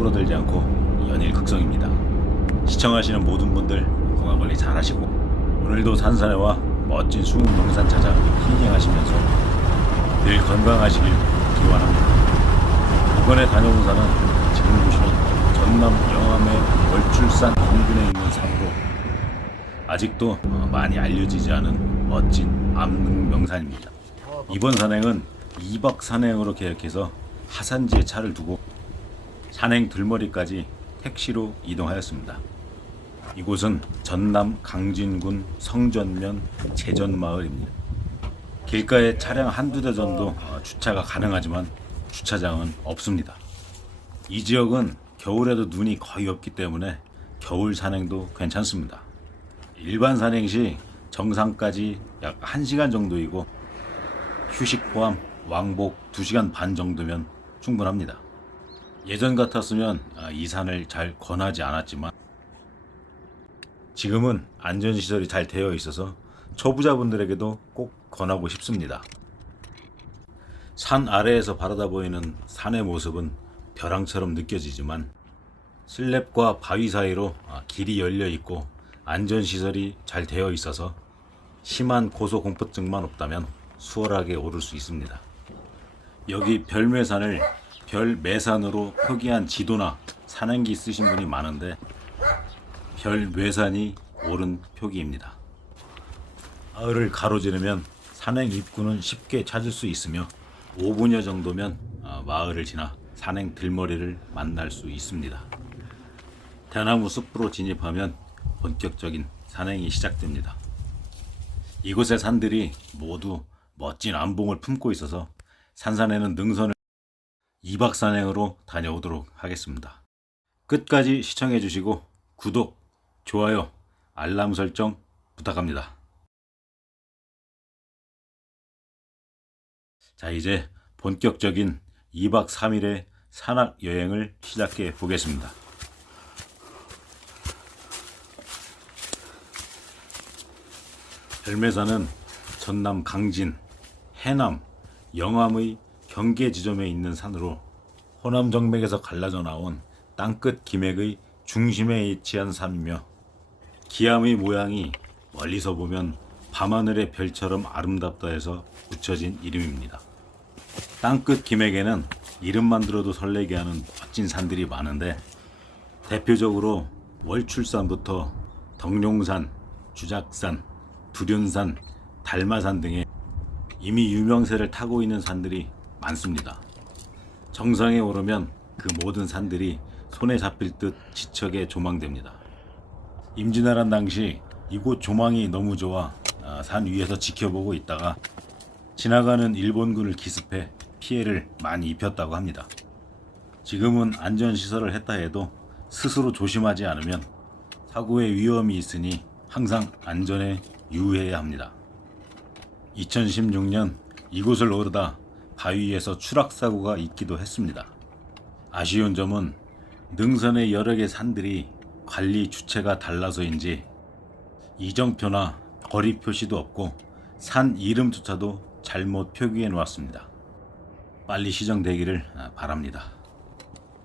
코로나가 수그러들지 않고 연일 극성입니다 시청하시는 모든 분들 건강관리 잘 하시고 오늘도 산산에와 멋진 수국 농산 찾아 힐링하시면서 늘 건강하시길 기원합니다 이번에 다녀온 산은 지금 보시는 전남 영암의 월출산 동gun에 있는 산으로 아직도 어, 많이 알려지지 않은 멋진 암릉 명산입니다. 이번 산행은 2박 산행으로 계획해서 하산지에 차를 두고 산행 들머리까지 택시로 이동하였습니다. 이곳은 전남 강진군 성전면 제전마을입니다. 길가에 차량 한두 대 정도 어, 주차가 가능하지만 주차장은 없습니다. 이 지역은 겨울에도 눈이 거의 없기 때문에 겨울 산행도 괜찮습니다. 일반 산행 시 정상까지 약 1시간 정도이고 휴식 포함 왕복 2시간 반 정도면 충분합니다. 예전 같았으면 아, 이 산을 잘 권하지 않았지만 지금은 안전시설이 잘 되어 있어서 초보자분들에게도 꼭 권하고 싶습니다. 산 아래에서 바라다 보이는 산의 모습은 벼랑처럼 느껴지지만 슬랩과 바위 사이로 아, 길이 열려 있고 안전시설이 잘 되어 있어서 심한 고소공포증만 없다면 수월하게 오를 수 있습니다. 여기 별매산을 별 매산으로 표기한 지도나 산행기 쓰신 분이 많은데 별매산이 옳은 표기입니다. 마을을 가로지르면 산행 입구는 쉽게 찾을 수 있으며 5분여 정도면 어, 마을을 지나 산행 들머리를 만날 수 있습니다. 대나무 숲으로 진입하면 본격적인 산행이 시작됩니다. 이곳의 산들이 모두 멋진 암봉을 품고 있어서 산산에는 능선을 2박 산행으로 다녀오도록 하겠습니다. 끝까지 시청해 주시고 구독, 좋아요, 알람 설정 부탁합니다. 자, 이제 본격적인 2박 3일의 산악 여행을 시작해 보겠습니다. 별매산은 전남 강진, 해남, 영암의 경계 지점에 있는 산으로 호남 정맥에서 갈라져 나온 땅끝 기맥의 중심에 위치한 산이며 기암의 모양이 멀리서 보면 밤하늘의 별처럼 아름답다 해서 붙여진 이름입니다. 땅끝 기맥에는 이름만 들어도 설레게 하는 멋진 산들이 많은데 대표적으로 월출산부터 덕룡산, 주작산, 두륜산, 달마산 등의 이미 유명세를 타고 있는 산들이 많습니다. 정상에 오르면 그 모든 산들이 손에 잡힐 듯 지척에 조망됩니다. 임진왜란 당시 이곳 조망이 너무 좋아 아, 산 위에서 지켜보고 있다가 지나가는 일본군을 기습해 피해를 많이 입혔다고 합니다. 지금은 안전시설을 했다 해도 스스로 조심하지 않으면 사고의 위험이 있으니 항상 안전에 유의해야 합니다. 2016년 이곳을 오르다 바위에서 추락사고가 있기도 했습니다. 아쉬운 점은 능선의 여러 개 산들이 관리 주체가 달라서인지 이정표나 거리 표시도 없고 산 이름조차도 잘못 표기해 놓았습니다. 빨리 시정되기를 아, 바랍니다.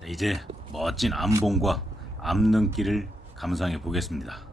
자, 이제 멋진 암봉과 암릉길을 감상해 보겠습니다.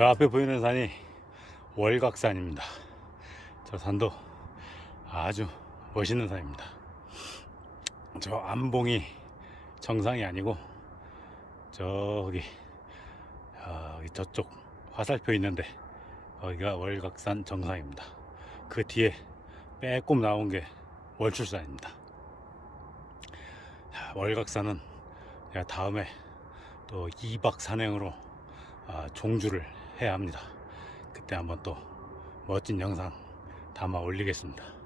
저 앞에 보이는 산이 월각산입니다. 저 산도 아주 멋있는 산입니다. 저 안봉이 정상이 아니고 저기 저기 저쪽 화살표 있는데 거기가 월각산 정상입니다. 그 뒤에 빼꼼 나온 게 월출산입니다. 자, 월각산은 다음에 또 2박 산행으로 아, 종주를 해야 합니다. 그때 한번 또 멋진 영상 담아 올리겠습니다.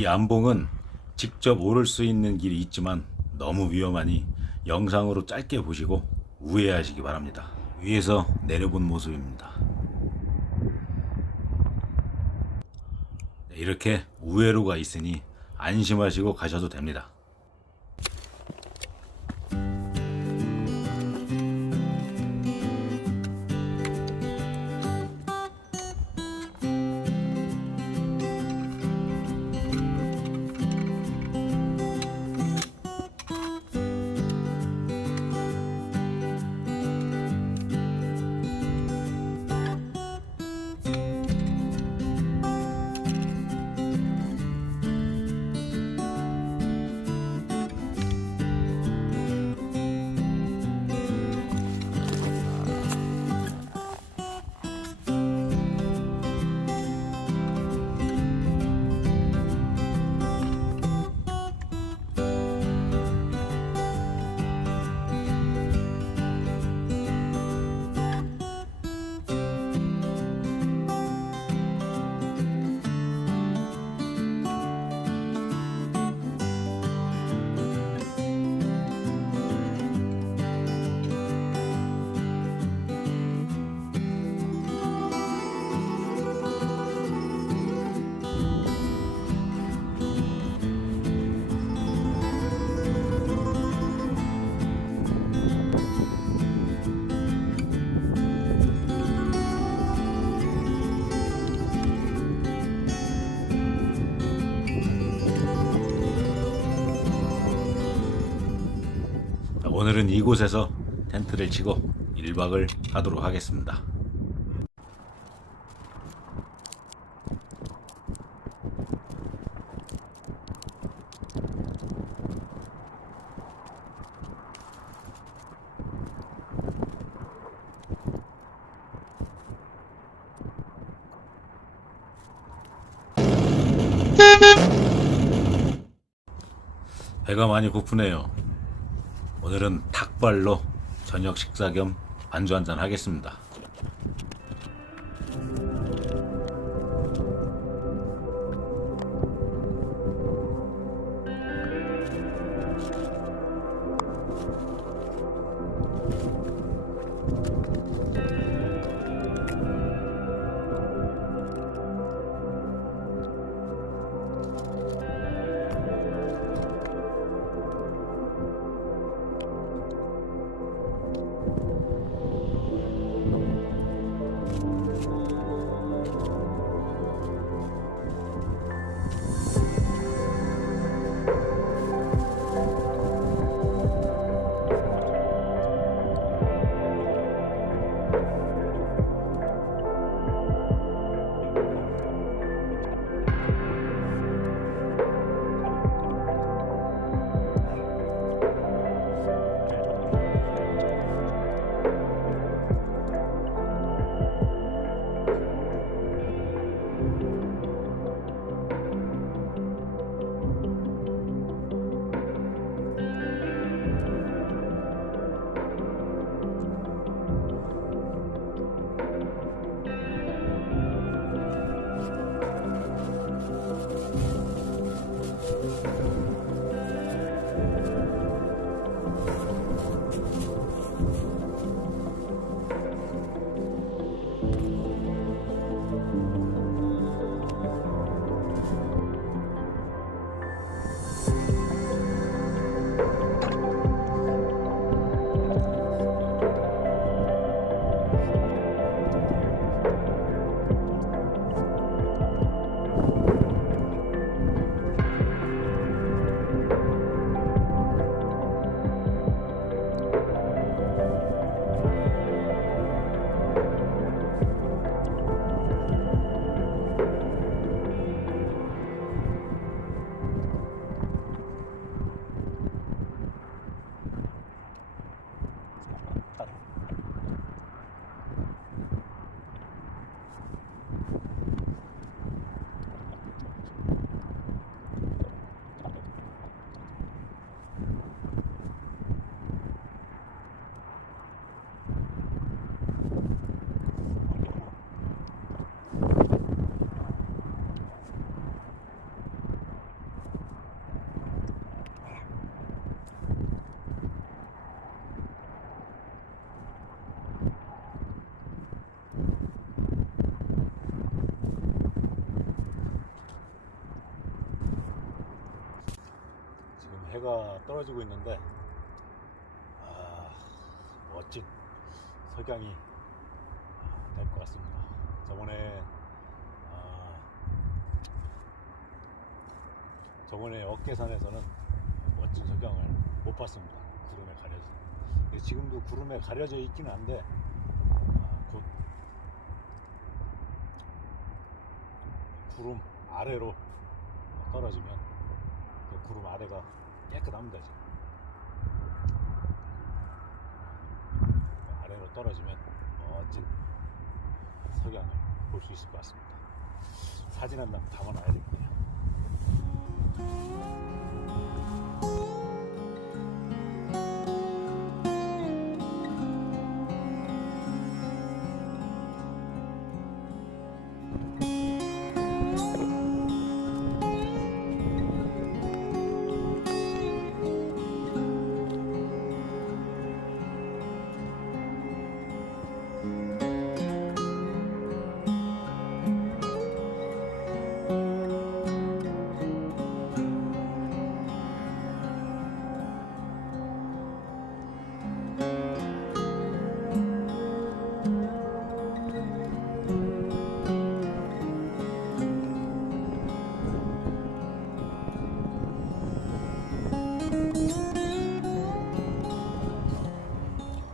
이 안봉은 직접 오를 수 있는 길이 있지만 너무 위험하니 영상으로 짧게 보시고 우회하시기 바랍니다. 위에서 내려본 모습입니다. 네, 이렇게 우회로가 있으니 안심하시고 가셔도 됩니다. 오늘은 이곳에서 텐트를 치고 1박을 하도록 하겠습니다. 배가 많이 고프네요. 오늘은 닭발로 저녁 식사 겸 안주 한잔 하겠습니다. 해가 떨어지고 있는데 아, 멋진 석양이 될 것 같습니다. 저번에 아, 저번에 어깨산에서는 멋진 석양을 못 봤습니다. 구름에 가려져. 지금도 구름에 가려져 있긴 한데 아, 곧 구름 아래로 떨어지면 그 구름 아래가 깨끗합니다. 지금. 아래로 떨어지면 멋진 석양을 볼 수 있을 것 같습니다. 사진 한 장 담아놔야겠네요.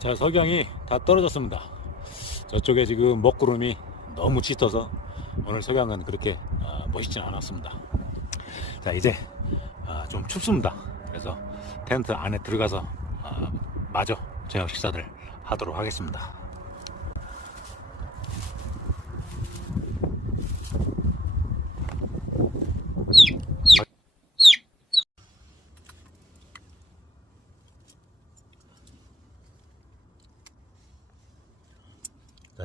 자, 석양이 다 떨어졌습니다. 저쪽에 지금 먹구름이 너무 짙어서 오늘 석양은 그렇게 아, 멋있진 않았습니다. 자, 이제 아, 좀 춥습니다. 그래서 텐트 안에 들어가서 아, 마저 저녁 식사를 하도록 하겠습니다.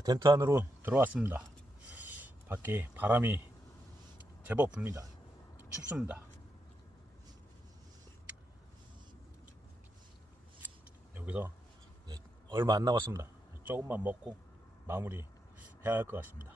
자, 텐트 안으로 들어왔습니다. 밖에 바람이 제법 붑니다. 춥습니다. 여기서 얼마 안 남았습니다. 조금만 먹고 마무리 해야 할 것 같습니다.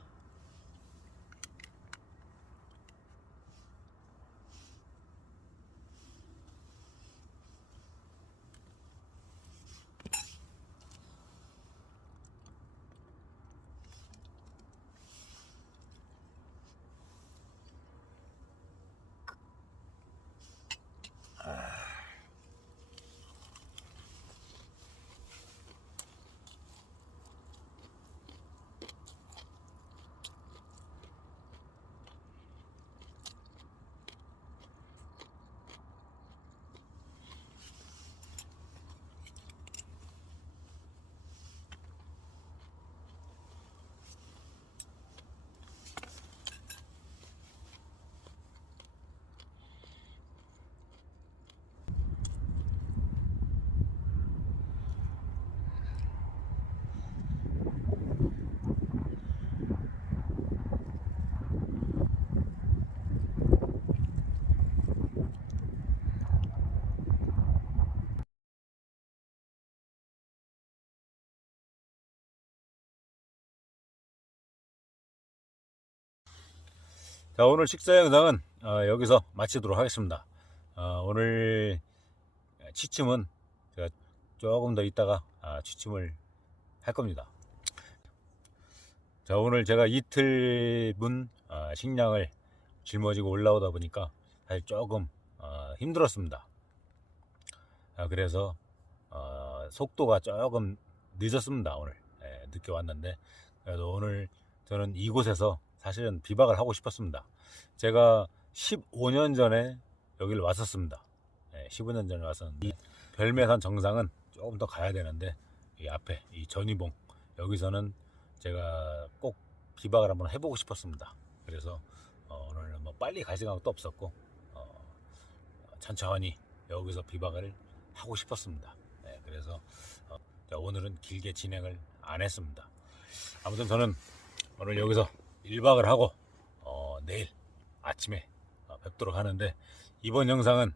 자, 오늘 식사 영상은 어, 여기서 마치도록 하겠습니다. 어, 오늘 취침은 제가 조금 더 있다가 아, 취침을 할 겁니다. 자, 오늘 제가 이틀분 아, 식량을 짊어지고 올라오다 보니까 사실 조금 어, 힘들었습니다. 아, 그래서 어, 속도가 조금 늦었습니다. 오늘 예, 늦게 왔는데 그래도 오늘 저는 이곳에서 사실은 비박을 하고 싶었습니다. 제가 15년 전에 여기를 왔었습니다. 예, 15년 전에 왔었는데 이 별매산 정상은 조금 더 가야 되는데 이 앞에 이 전이봉 여기서는 제가 꼭 비박을 한번 해보고 싶었습니다. 그래서 어, 오늘 뭐 빨리 갈 생각도 없었고 어, 천천히 여기서 비박을 하고 싶었습니다. 예, 그래서 어, 자, 오늘은 길게 진행을 안 했습니다. 아무튼 저는 오늘 여기서 1박을 하고 어, 내일 아침에 어, 뵙도록 하는데 이번 영상은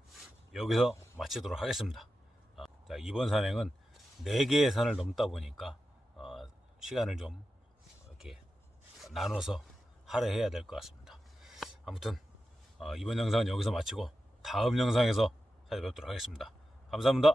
여기서 마치도록 하겠습니다. 어, 자, 이번 산행은 4개의 산을 넘다 보니까 어, 시간을 좀 이렇게 나눠서 할애해야 될 것 같습니다. 아무튼 어, 이번 영상은 여기서 마치고 다음 영상에서 찾아뵙도록 하겠습니다. 감사합니다.